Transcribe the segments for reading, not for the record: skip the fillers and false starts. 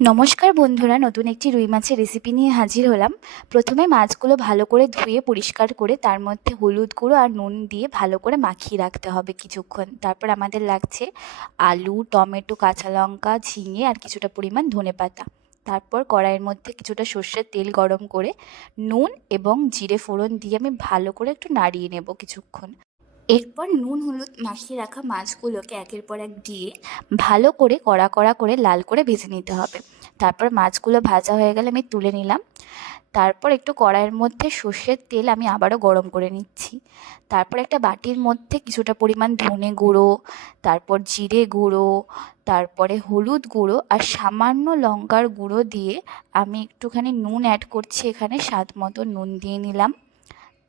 নমস্কার বন্ধুরা, নতুন একটি রুই মাছের রেসিপি নিয়ে হাজির হলাম। প্রথমে মাছগুলো ভালো করে ধুয়ে পরিষ্কার করে তার মধ্যে হলুদ গুঁড়ো আর নুন দিয়ে ভালো করে মাখিয়ে রাখতে হবে কিছুক্ষণ। তারপর আমাদের লাগছে আলু, টমেটো, কাঁচা লঙ্কা, ঝিঙে আর কিছুটা পরিমাণ ধনেপাতা। তারপর কড়াইয়ের মধ্যে কিছুটা সর্ষের তেল গরম করে নুন এবং জিরে ফোড়ন দিয়ে আমি ভালো করে একটু নাড়িয়ে নেব কিছুক্ষণ। এরপর নুন হলুদ মাখিয়ে রাখা মাছগুলোকে একের পর এক দিয়ে ভালো করে কড়া কড়া করে লাল করে ভেজে নিতে হবে। তারপর মাছগুলো ভাজা হয়ে গেলে আমি তুলে নিলাম। তারপর একটু কড়াইয়ের মধ্যে সর্ষের তেল আমি আবারও গরম করে নিচ্ছি। তারপর একটা বাটির মধ্যে কিছুটা পরিমাণ ধনে গুঁড়ো, তারপর জিরে গুঁড়ো, তারপরে হলুদ গুঁড়ো আর সামান্য লঙ্কার গুঁড়ো দিয়ে আমি একটুখানি নুন অ্যাড করছি, এখানে স্বাদ মতো নুন দিয়ে নিলাম।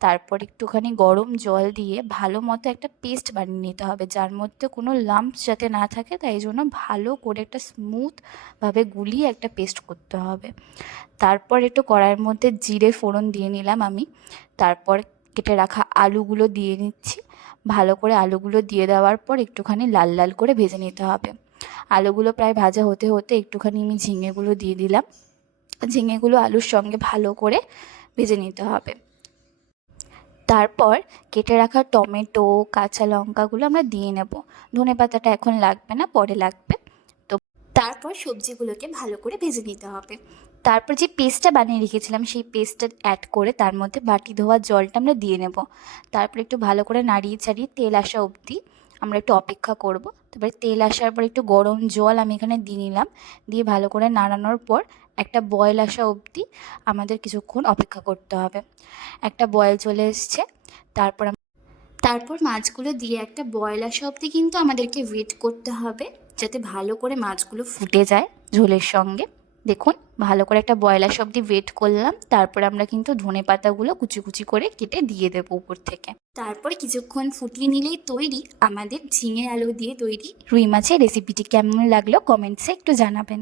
তারপর একটুখানি গরম জল দিয়ে ভালো মতো একটা পেস্ট বানিয়ে নিতে হবে, যার মধ্যে কোনো লাম্পস যাতে না থাকে, তাই জন্য ভালো করে একটা স্মুথভাবে গুলিয়ে একটা পেস্ট করতে হবে। তারপর একটু কড়াইয়ের মধ্যে জিরে ফোড়ন দিয়ে নিলাম আমি। তারপর কেটে রাখা আলুগুলো দিয়ে নিচ্ছি। ভালো করে আলুগুলো দিয়ে দেওয়ার পর একটুখানি লাল লাল করে ভেজে নিতে হবে। আলুগুলো প্রায় ভাজা হতে হতে একটুখানি আমি ঝিঙেগুলো দিয়ে দিলাম। ঝিঙেগুলো আলুর সঙ্গে ভালো করে ভেজে নিতে হবে। তারপর কেটে রাখা টমেটো, কাঁচা লঙ্কাগুলো আমরা দিয়ে নেব। ধনেপাতাটা এখন লাগবে না, পরে লাগবে। তো তারপর সবজিগুলোকে ভালো করে ভেজে নিতে হবে। তারপর যে পেস্টটা বানিয়ে রেখেছিলাম সেই পেস্টটা অ্যাড করে তার মধ্যে বাটি ধোয়া জলটা আমরা দিয়ে নেব। তারপর একটু ভালো করে নাড়িয়ে চাড়িয়ে তেল আসা অবধি আমরা একটু অপেক্ষা করব। তারপরে তেল আসার পর একটু গরম জল আমি এখানে দিয়ে নিলাম। দিয়ে ভালো করে নাড়ানোর পর একটা বয়েল আসা অবধি আমাদের কিছুক্ষণ অপেক্ষা করতে হবে। একটা বয়েল চলে এসছে। তারপর তারপর মাছগুলো দিয়ে একটা বয়েল আসা অবধি কিন্তু আমাদেরকে ওয়েট করতে হবে, যাতে ভালো করে মাছগুলো ফুটে যায় ঝোলের সঙ্গে। দেখুন, ভালো করে একটা বয়েল আসা অবধি ওয়েট করলাম। তারপর আমরা কিন্তু ধনেপাতাগুলো কুচি কুচি করে কেটে দিয়ে দেবো উপর থেকে। তারপরে কিছুক্ষণ ফুটিয়ে নিলেই তৈরি আমাদের ঝিঙে আলু দিয়ে তৈরি রুই মাছের রেসিপিটি। কেমন লাগলো কমেন্টসে একটু জানাবেন।